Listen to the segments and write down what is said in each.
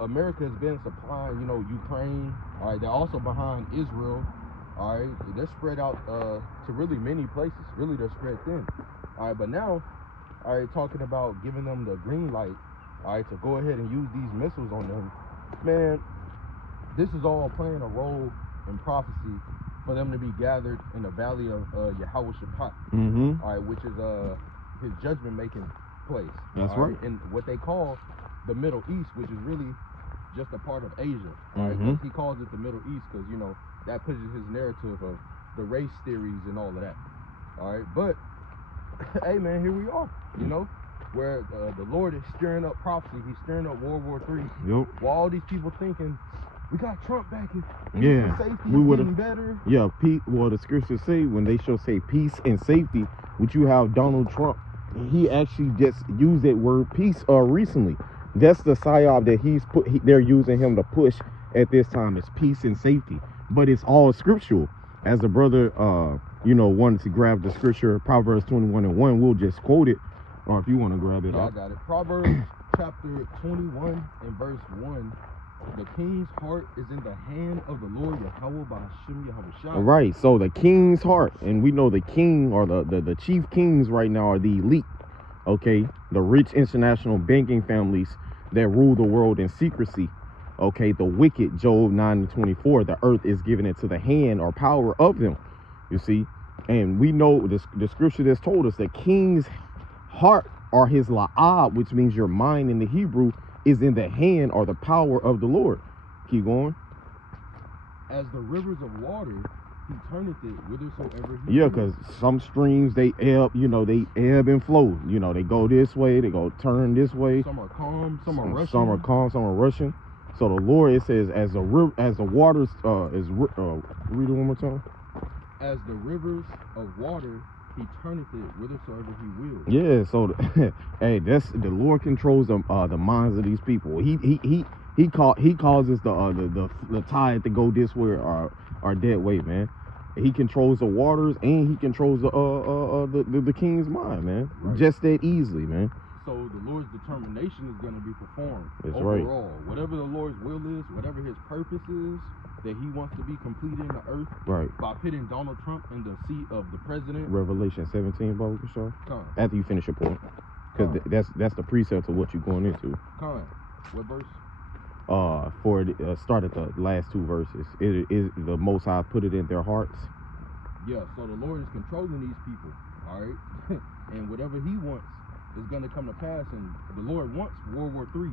America has been supplying, you know, Ukraine. All right, they're also behind Israel. All right, they're spread out to really many places. Really, they're spread thin. All right, but now, all right, talking about giving them the green light, all right, to go ahead and use these missiles on them, man. This is all playing a role in prophecy for them to be gathered in the valley of Yahweh Shaphat, all right, which is his judgment making place. That's right. And what they call the Middle East, which is really just a part of Asia. All right, he calls it the Middle East because, you know, that pushes his narrative of the race theories and all of that. All right, but hey, man, here we are. You know, where the Lord is stirring up prophecy. He's stirring up World War III. Yep. While all these people thinking, we got Trump back in. Yeah, Safety we would getting better. Yeah, well, the scriptures say when they shall say peace and safety, which you have Donald Trump, he actually just used that word peace recently. That's the psyop that they're using him to push at this time is peace and safety. But it's all scriptural. As the brother, you know, wanted to grab the scripture, Proverbs 21:1, we'll just quote it. Or if you want to grab it. I got it. Proverbs chapter 21 and verse 1. The king's heart is in the hand of the Lord Yahweh Ba'ashem Yahweh. Right. So the king's heart, and we know the king or the chief kings right now are the elite. Okay, the rich international banking families that rule the world in secrecy. Okay, the wicked, Job 9:24, the earth is given into the hand or power of them. You see, and we know the scripture that's told us the king's heart or his la'ab, which means your mind in the Hebrew, is in the hand or the power of the Lord. Keep going. As the rivers of water, he turneth it whithersoever he Yeah, because some streams, they ebb, you know, they ebb and flow. You know, they go this way, they go turn this way. Some are calm, some are rushing. Some are calm, some are rushing. So the Lord, it says, as the waters, read it one more time. As the rivers of water, he turneth it whithersoever he will. Yeah, so hey, that's the Lord controls the minds of these people. He causes the tide to go this way or that way, man. He controls the waters and he controls the king's mind, man. Right. Just that easily, man. So the Lord's determination is going to be performed. That's overall. Right. Whatever the Lord's will is, whatever his purpose is, that he wants to be completed in the earth. Right. By putting Donald Trump in the seat of the president. Revelation 17, Baba Kishar. After you finish your point, because that's the precept of what you're going into. What verse? Start at the last two verses. It is the Most High put it in their hearts. Yeah. So the Lord is controlling these people. All right. And whatever he wants is going to come to pass, and the Lord wants World War III.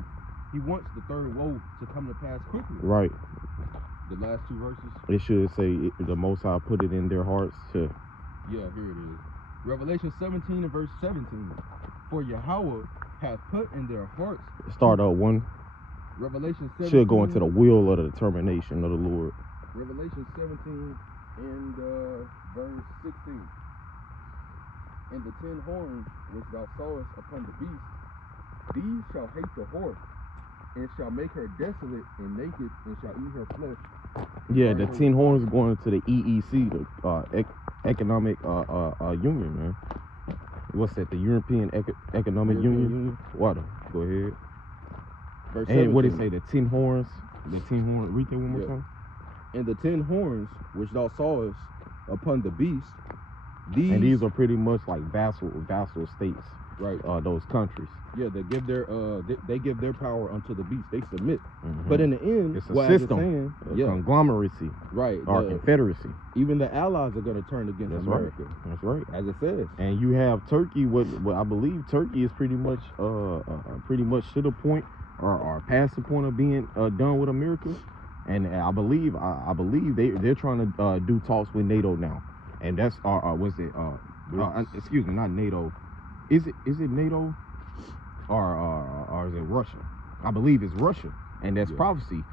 He wants the third woe to come to pass quickly. Right. The last two verses. It should say the Most High put it in their hearts to. Yeah, here it is. Revelation 17 and verse 17. For Yahweh hath put in their hearts. Start up one. Revelation 17. Should go into the will of the determination of the Lord. Revelation 17 and verse 16. And the 10 horns which thou sawest upon the beast, these shall hate the whore, and shall make her desolate and naked, and shall eat her flesh. Yeah, the 10 horns going to the EEC, the Economic Union, man. What's that? The European Economic Union? What? Go ahead. Verse and what did it say? The 10 horns. The 10 horns. Read that one more time. And the 10 horns which thou sawest upon the beast. These are pretty much like vassal states, right? Those countries. Yeah, they give their power unto the beast. They submit. But in the end, it's a system, conglomeracy, right? Or confederacy. Even the allies are going to turn against America. Right. That's right, as it says. And you have Turkey. What I believe Turkey is pretty much to the point or past the point of being done with America. And I believe they're trying to do talks with NATO now. And that's excuse me, not NATO. Is it NATO or is it Russia? I believe it's Russia, and that's prophecy.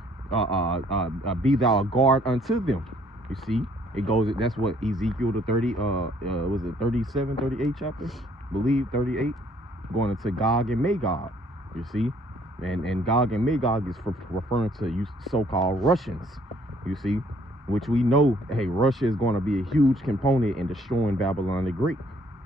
Be thou a guard unto them. You see, it goes. That's what Ezekiel the 30. Was it 37, 38 chapter? Believe 38. Going into Gog and Magog. You see, and Gog and Magog is referring to you so-called Russians. You see. Which we know, hey, Russia is going to be a huge component in destroying Babylon the Great.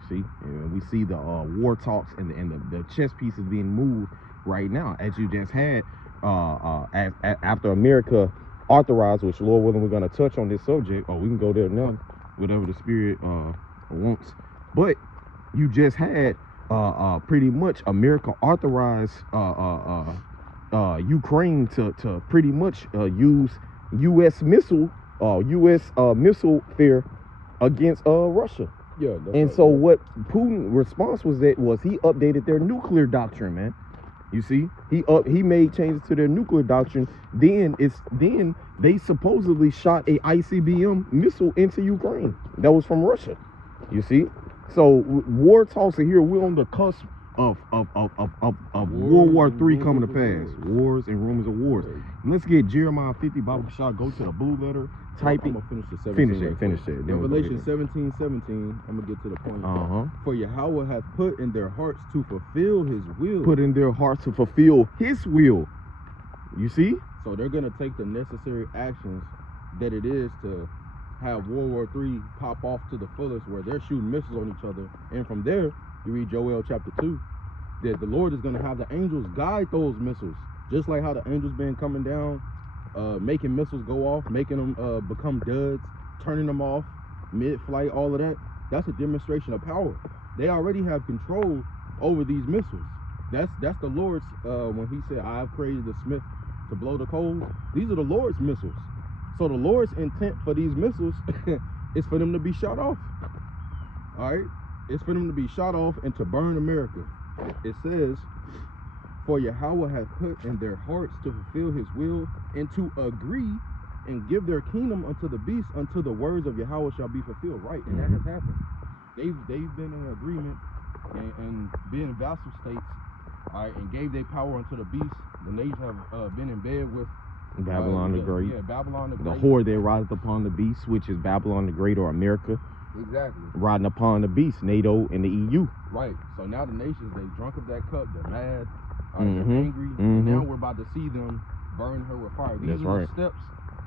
See, we see the war talks and the chess pieces being moved right now, as you just had after America authorized, which Lord willing we're going to touch on this subject, or we can go there now, whatever the Spirit wants. But you just had pretty much America authorized Ukraine to pretty much use U.S. missile fare against Russia. Yeah. And so what Putin's response was he updated their nuclear doctrine, man. You see, he made changes to their nuclear doctrine. Then they supposedly shot a ICBM missile into Ukraine. That was from Russia. You see, so war talks are here. We're on the cusp of World War III coming to pass. Wars and rumors of wars. Let's get Jeremiah 50 Bible shot. Go to the blue letter. Type it. I'm gonna finish the 17. Finish it. Revelation 17:17. I'm gonna get to the point. For Yahweh hath put in their hearts to fulfill His will. Put in their hearts to fulfill His will. You see? So they're gonna take the necessary actions that it is to have World War III pop off to the fullest, where they're shooting missiles on each other, and from there you read Joel chapter 2 that the Lord is gonna have the angels guide those missiles, just like how the angels been coming down. Making missiles go off, making them become duds, turning them off mid-flight, all of that. That's a demonstration of power. They already have control over these missiles. That's the Lord's, when He said, I have created the smith to blow the coals. These are the Lord's missiles. So the Lord's intent for these missiles is for them to be shot off. All right? It's for them to be shot off and to burn America. It says, for Yahweh hath put in their hearts to fulfill His will, and to agree and give their kingdom unto the beast, until the words of Yahweh shall be fulfilled. Right, and that has happened. They've been in agreement and been vassal states, all right, and gave their power unto the beast. The nations have been in bed with Babylon the Great. Yeah, Babylon the The Great. whore that rideth upon the beast, which is Babylon the Great, or America. Exactly. Riding upon the beast, NATO and the EU. Right. So now the nations, they drunk of that cup. They're mad. They're angry. And now we're about to see them burn her with fire. These are the steps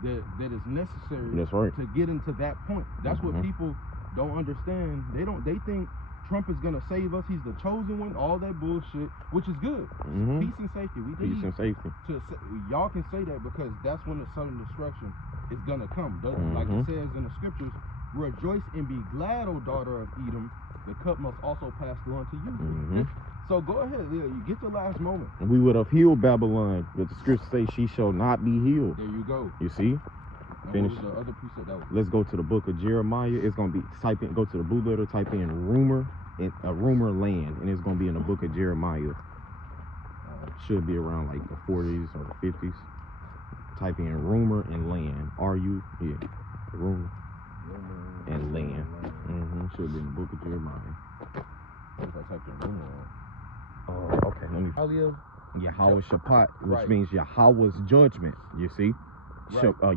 that is necessary to get into that point. That's what people don't understand. They think Trump is gonna save us. He's the chosen one. All that bullshit, which is good. Peace and safety. We need peace and safety. Y'all can say that because that's when the sudden destruction is gonna come. Like it says in the scriptures, rejoice and be glad, O daughter of Edom. The cup must also pass through unto you. So go ahead, you get your last moment. We would have healed Babylon, but the scripture says she shall not be healed. There you go. You see? Finish. What was the other precept that was? Let's go to the book of Jeremiah. It's gonna be go to the blue letter, type in rumor land, and it's gonna be in the book of Jeremiah. Should be around like the 40s or the 50s. Type in rumor and land. Rumor and land. Should be in the book of Jeremiah. I typed in rumor. Okay, let me. Yahweh Shaphat, which means Yahweh's judgment. You see, Yahweh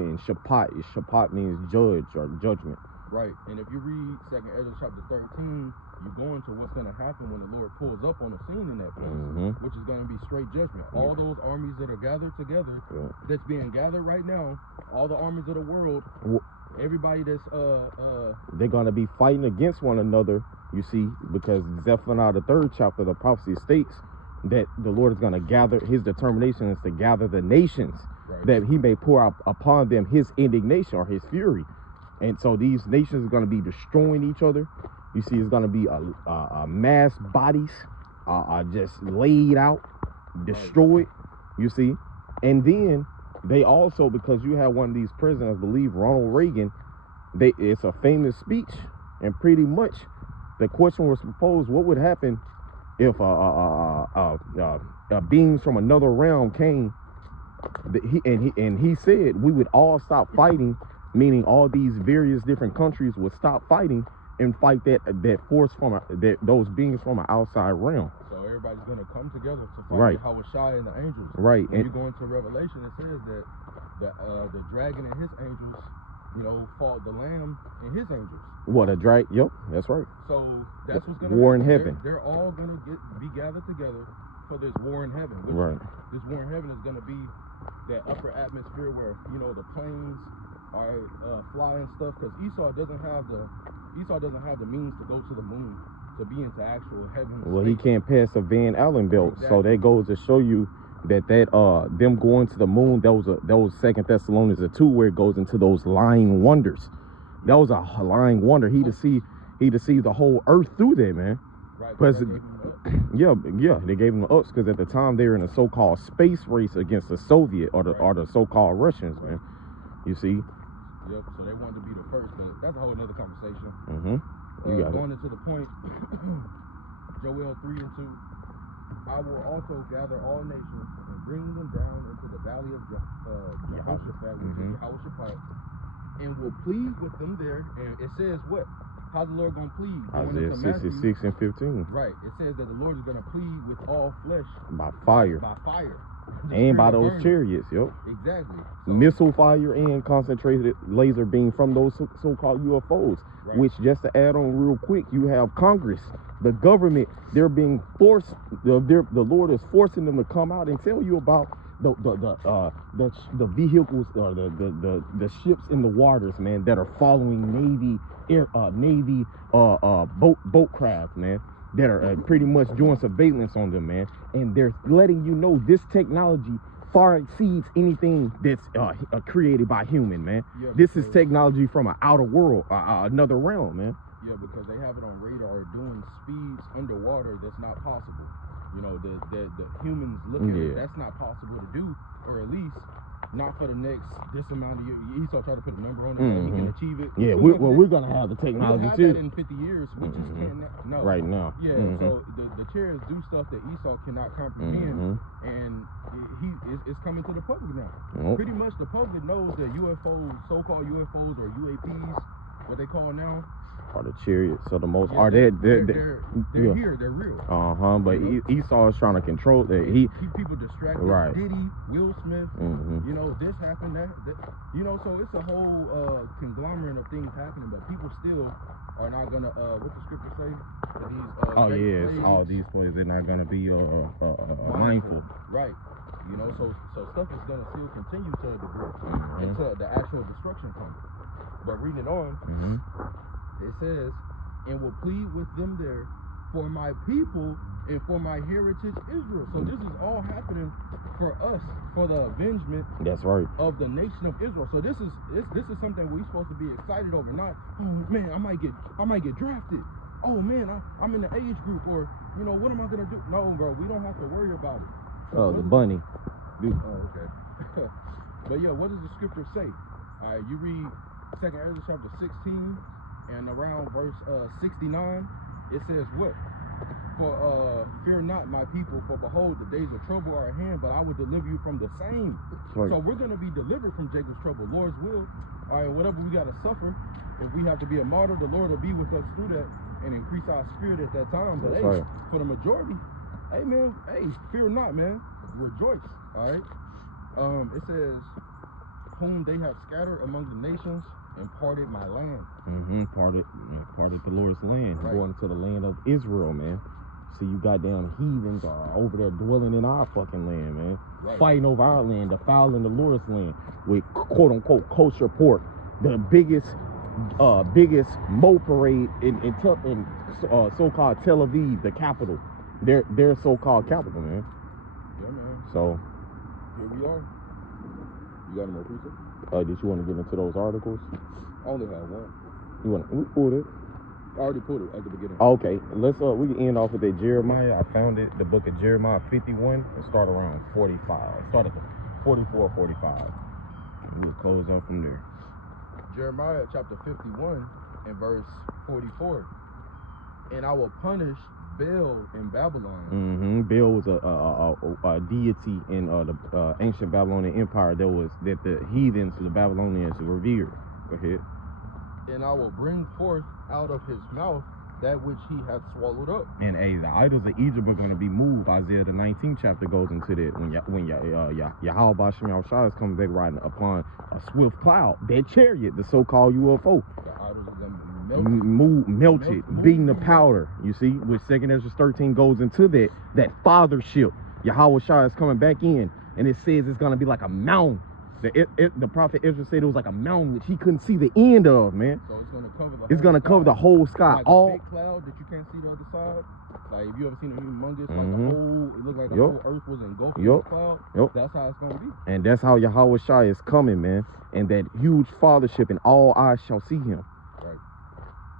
and Shaphat means judge or judgment. Right, and if you read 2nd Ezra chapter 13, you go into what's going to happen when the Lord pulls up on the scene in that place, which is going to be straight judgment. All those armies that are gathered together, that's being gathered right now, all the armies of the world, everybody that's they're going to be fighting against one another. You see, because Zephaniah the 3rd chapter of the prophecy states that the Lord is going to gather. His determination is to gather the nations, that He may pour out upon them His indignation or His fury. And so these nations are going to be destroying each other. You see, it's going to be a mass bodies just laid out, destroyed. You see, and then they also, because you have one of these presidents, I believe Ronald Reagan, it's a famous speech, and pretty much the question was proposed: what would happen if beings from another realm came? He said we would all stop fighting, meaning all these various different countries would stop fighting and fight that force from those beings from an outside realm. So everybody's going to come together to fight Yahushua and the angels. Right. When you go into Revelation, it says that the dragon and his angels, fought the lamb and his angels. What, a dragon? Yep, that's right. So that's what's going to war happen. in heaven. They're all going to be gathered together for this war in heaven. This war in heaven is going to be that upper atmosphere where the planes are flying stuff, because Esau doesn't have the means to go to the moon. to be into actual heaven. Well, he can't pass the Van Allen belt, Exactly. so that goes to show you that them going to the moon, that was 2 Thessalonians 2, where it goes into those lying wonders. That was a lying wonder. He to see the whole earth through there, man. Right. Because yeah, they gave them the ups because at the time they were in a so-called space race against the Soviet or the so-called Russians, man. You see. Yep. So they wanted to be the first, but that's a whole nother conversation. You got going into the point. Joel 3:2. I will also gather all nations and bring them down into the valley of Jehoshaphat, which is Jehoshaphat, and will plead with them there. And it says what? How's the Lord going to plead? Isaiah 66 and 15. Right. It says that the Lord is going to plead with all flesh. By fire. By fire. And by those chariots, yep. Exactly. So, missile fire and concentrated laser beam from those so-called UFOs. Right. Which, just to add on real quick, you have Congress, the government, they're being forced, the Lord is forcing them to come out and tell you about the vehicles or the ships in the waters, man, that are following Navy boat craft, man, that are pretty much doing surveillance on them, man, and they're letting you know this technology far exceeds anything that's created by human, man. Yeah, this is technology from an outer world, another realm, man. Yeah, because they have it on radar doing speeds underwater that's not possible. You know, the humans look at it, that's not possible to do, or at least not for the next this amount of years. Esau tried to put a number on it, so we can achieve it. Yeah, we're gonna have the technology too. That in 50 years, we just can't. No. Right now. Yeah. So the chariots do stuff that Esau cannot comprehend, and it's coming to the public now. Pretty much, the public knows that UFOs, so-called UFOs or UAPs, what they call now, are the chariots. So the most are they're here, they're real. But Esau is trying to control that. He keep people distracted. Right. Diddy, Will Smith, you know, this happened, that you know, so it's a whole conglomerate of things happening, but people still are not gonna what the scripture say? That these all these plays, they're not gonna be mindful. Right. You know, so stuff is gonna still continue to a degree until the actual destruction comes. But reading on, it says, and will plead with them there for my people and for my heritage Israel. So this is all happening for us, for the avengement. That's right. Of the nation of Israel. So this is something we're supposed to be excited over. Not, oh man, I might get drafted. Oh man, I'm in the age group, or you know, what am I gonna do? No, bro, we don't have to worry about it. So the bunny. Oh, okay. But yeah, what does the scripture say? All right, you read 2 Ezra chapter 16. And around verse 69, it says what? For fear not, my people, for behold, the days of trouble are at hand, but I will deliver you from the same. Right. So we're going to be delivered from Jacob's trouble, Lord's will. All right, whatever we got to suffer, if we have to be a martyr, the Lord will be with us through that and increase our spirit at that time. But hey, for the majority, hey man, fear not, man, rejoice. All right. It says, whom they have scattered among the nations, and parted my land. Parted the Lord's land. Right. Going to the land of Israel, man. See, you goddamn heathens are over there dwelling in our fucking land, man. Right. Fighting over our land, defiling the Lord's land with quote unquote kosher pork. The biggest Mo parade in so-called Tel Aviv, the capital. Their so-called capital, man. Yeah, man. So here we are. You got any more pizza? Did you want to get into those articles? I only have one. We pulled it. I already pulled it at the beginning. Okay, let's we can end off with that Jeremiah. I found it, the book of Jeremiah 51, and start around 45. Start at the 44, 45. We'll close out from there. Jeremiah chapter 51 and verse 44. And I will punish Baal in Babylon. Baal was a deity in the ancient Babylonian Empire that the heathens, the Babylonians, revered. Go ahead. And I will bring forth out of his mouth that which he hath swallowed up. And the idols of Egypt are going to be moved. Isaiah the 19th chapter goes into that when Yahweh Bashem Yahushua is coming back riding upon a swift cloud, that chariot, the so-called UFO. The idols of them melted, beating the powder. You see, which 2 Ezra 13 goes into that fathership. Yahweh Shai is coming back in, and it says it's going to be like a mountain The prophet Ezra said it was like a mountain which he couldn't see the end of, man. So it's gonna cover the. It's gonna cover the whole sky. Like all a big cloud that you can't see the other side. Like if you ever seen a humongous, like Mhm. the whole, it looked like the Yup. whole earth was engulfed in Yup. the cloud. Yup. That's how it's gonna be. And that's how Yahweh Shai is coming, man. And that huge fathership, and all eyes shall see him. Right.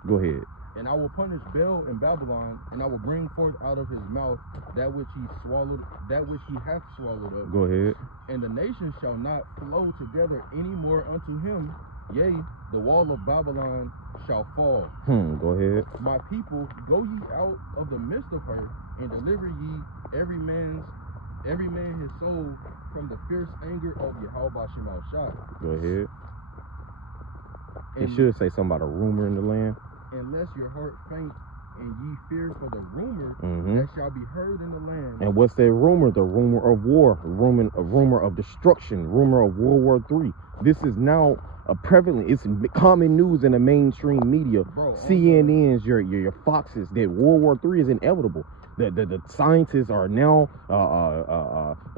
Go ahead. And I will punish Bel in Babylon, and I will bring forth out of his mouth that which he swallowed, that which he hath swallowed up. Go ahead. And the nations shall not flow together any more unto him. Yea, the wall of Babylon shall fall. Go ahead. My people, go ye out of the midst of her, and deliver ye every man his soul from the fierce anger of Yahweh Shema Shai. Go ahead. It should say something about a rumor in the land. Unless your heart faint and ye fear for the rumor Mhm. that shall be heard in the land. And what's that rumor? The rumor of war, a rumor of destruction, rumor of World War III. This is now prevalent. It's common news in the mainstream media. Bro, CNNs, your Foxes, that World War III is inevitable. The scientists are now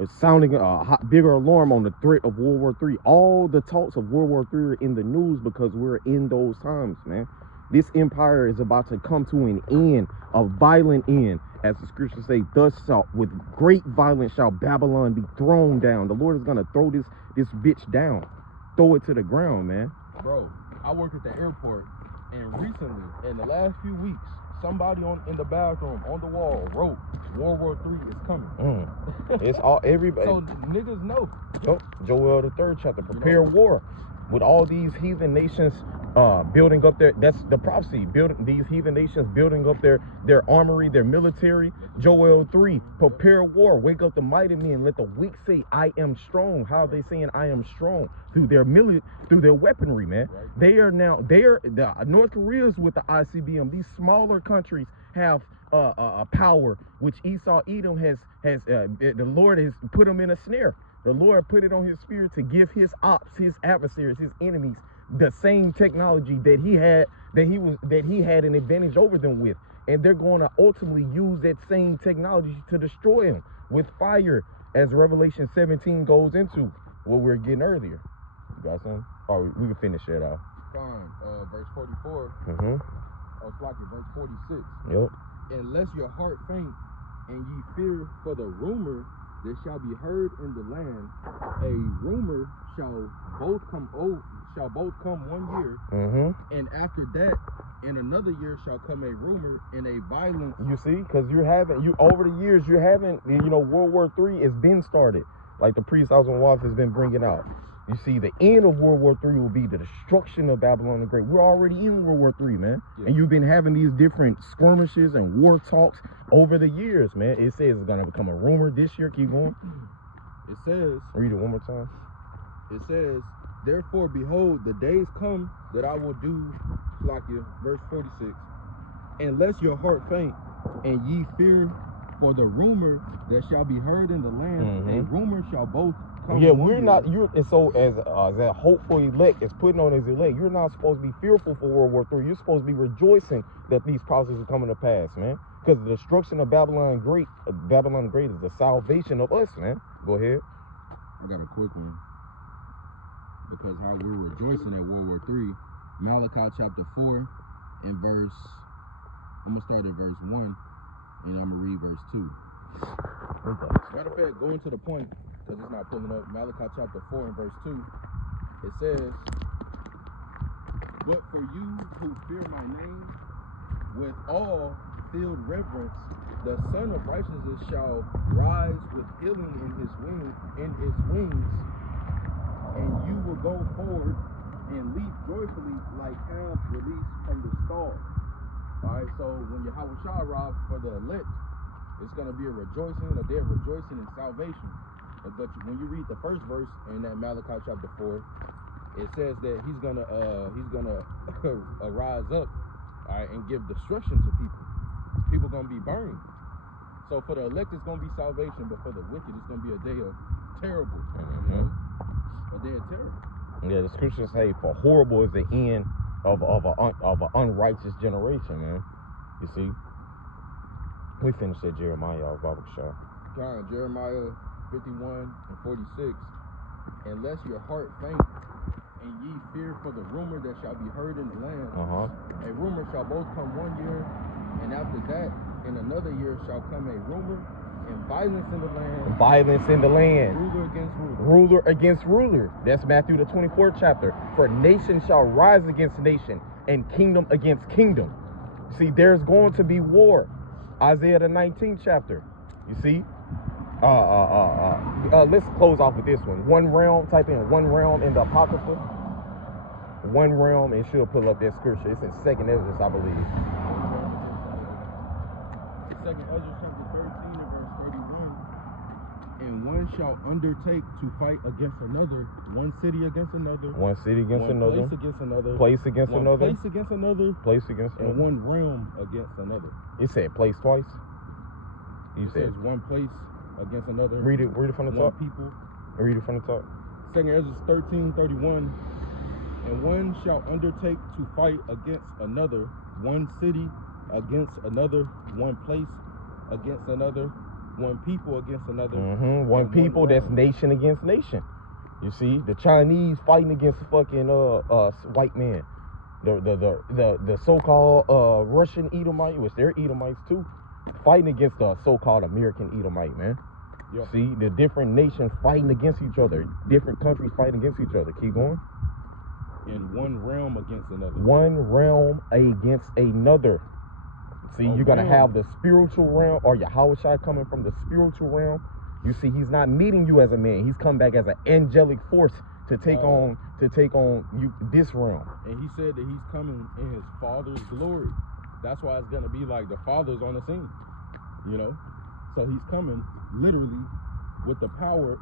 sounding a bigger alarm on the threat of World War III. All the talks of World War III are in the news because we're in those times, man. This empire is about to come to an end, a violent end. As the scriptures say, thus shall, with great violence shall Babylon be thrown down. The Lord is going to throw this bitch down. Throw it to the ground, man. Bro, I work at the airport, and recently, in the last few weeks, somebody in the bathroom, on the wall, wrote, World War III is coming. It's all, everybody. So niggas know. Joel the 3rd chapter, prepare war. With all these heathen nations building up that's the prophecy, these heathen nations building up their armory, their military. Joel 3, prepare war, wake up the mighty men, let the weak say, I am strong. How are they saying I am strong? Through their weaponry, man. Right. The North Korea's with the ICBM. These smaller countries have a power which Esau Edom has the Lord has put them in a snare. The Lord put it on his spirit to give his his adversaries, his enemies, the same technology that he had an advantage over them with. And they're going to ultimately use that same technology to destroy him with fire, as Revelation 17 goes into what we were getting earlier. You got something? Or we can finish that out. Fine. Verse 44. Oh, it's like it, verse 46. Yep. Unless your heart faint and ye fear for the rumor that shall be heard in the land, a rumor shall both come 1 year, and after that, in another year shall come a rumor and a violence. You see, because over the years you're having, World War III has been started, like the priest Oswald has been bringing out. You see, the end of World War III will be the destruction of Babylon the Great. We're already in World War III, man. Yeah. And you've been having these different skirmishes and war talks over the years, man. It says it's going to become a rumor this year. Keep going. It says... Read it one more time. It says, therefore, behold, the days come that I will do, like you, verse 46, unless your heart faint and ye fear for the rumor that shall be heard in the land, a rumor shall both come. Yeah, we're not. And so as that hopeful elect is putting on his elect, you're not supposed to be fearful for World War III. You're supposed to be rejoicing that these prophecies are coming to pass, man. Because the destruction of Babylon the Great is the salvation of us, man. Go ahead. I got a quick one. Because how we're rejoicing at World War III, Malachi chapter 4 and verse, I'm going to start at verse 1 and I'm going to read verse 2. Matter of fact, going to the point, because it's not pulling up, Malachi chapter 4 and verse 2, it says, but for you who fear my name, with all filled reverence, the Son of Righteousness shall rise with healing in its wings, and you will go forward and leap joyfully like calves released from the stall. Alright, so when Yahweh Shah arrives for the elect, it's going to be a rejoicing, a day of rejoicing and salvation. But when you read the first verse in that Malachi chapter 4, it says that he's gonna rise up, alright, and give destruction to people. People gonna be burned. So for the elect, it's gonna be salvation, but for the wicked, it's gonna be a day of terrible. A day of terror. Yeah, the scriptures say, "For horrible is the end of an unrighteous generation." Man, you see. We finished at Jeremiah, Bible Show. Jeremiah 51 and 46. unless your heart faint, and ye fear for the rumor that shall be heard in the land. A rumor shall both come 1 year, and after that, in another year shall come a rumor, and violence in the land. Violence in the land. Ruler against ruler. Ruler against ruler. That's Matthew the 24th chapter. For nation shall rise against nation, and kingdom against kingdom. See, there's going to be war. Isaiah the 19th chapter. You see? Let's close off with this one. One realm. Type in one realm in the Apocrypha. One realm, and she'll pull up that scripture. It's in 2nd Ezra, I believe. 2nd Ezra chapter 13 and verse 31. And one shall undertake to fight against another, one city against another, one city against another, place against another, place against one another, place against another, place against and another. one realm against another. It said place twice. You It said says one place against another. Read it from the top. People. Read it from the top. 2nd Ezra 13:31. And one shall undertake to fight against another, one city against another, one place against another, one people against another. One people, that's nation against nation. You see, the Chinese fighting against fucking white man. The so-called Russian Edomite, which they're Edomites too, fighting against the so-called American Edomite, man. Yep. See, the different nations fighting against each other, different countries fighting against each other. Keep going. And one realm against another. One realm against another. See, you gotta have the spiritual realm, or Yahushua coming from the spiritual realm. You see, he's not meeting you as a man. He's come back as an angelic force to take on you this realm. And he said that he's coming in his Father's glory. That's why it's gonna be like the Father's on the scene. You know? So he's coming literally with the power,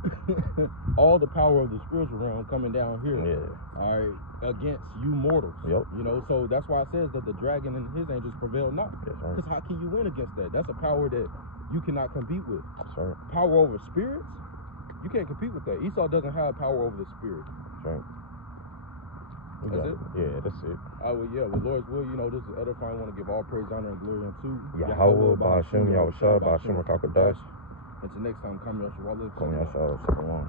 all the power of the spiritual realm coming down here. Yeah. All right, against you mortals. Yep. You know, so that's why it says that the dragon and his angels prevail not. That's right. Because how can you win against that? That's a power that you cannot compete with. That's right. Power over spirits, you can't compete with that. Esau doesn't have power over the spirit. That's right. That's it? Yeah, that's it. Well, yeah, with Lord's will, you know, this is edifying. I want to give all praise, honor, and glory unto Yahweh, Ba'ashem, Yahushua, Ba'ashem, Rakakadash. Until next time, come Yahshua. Come Yahshua, Shalom.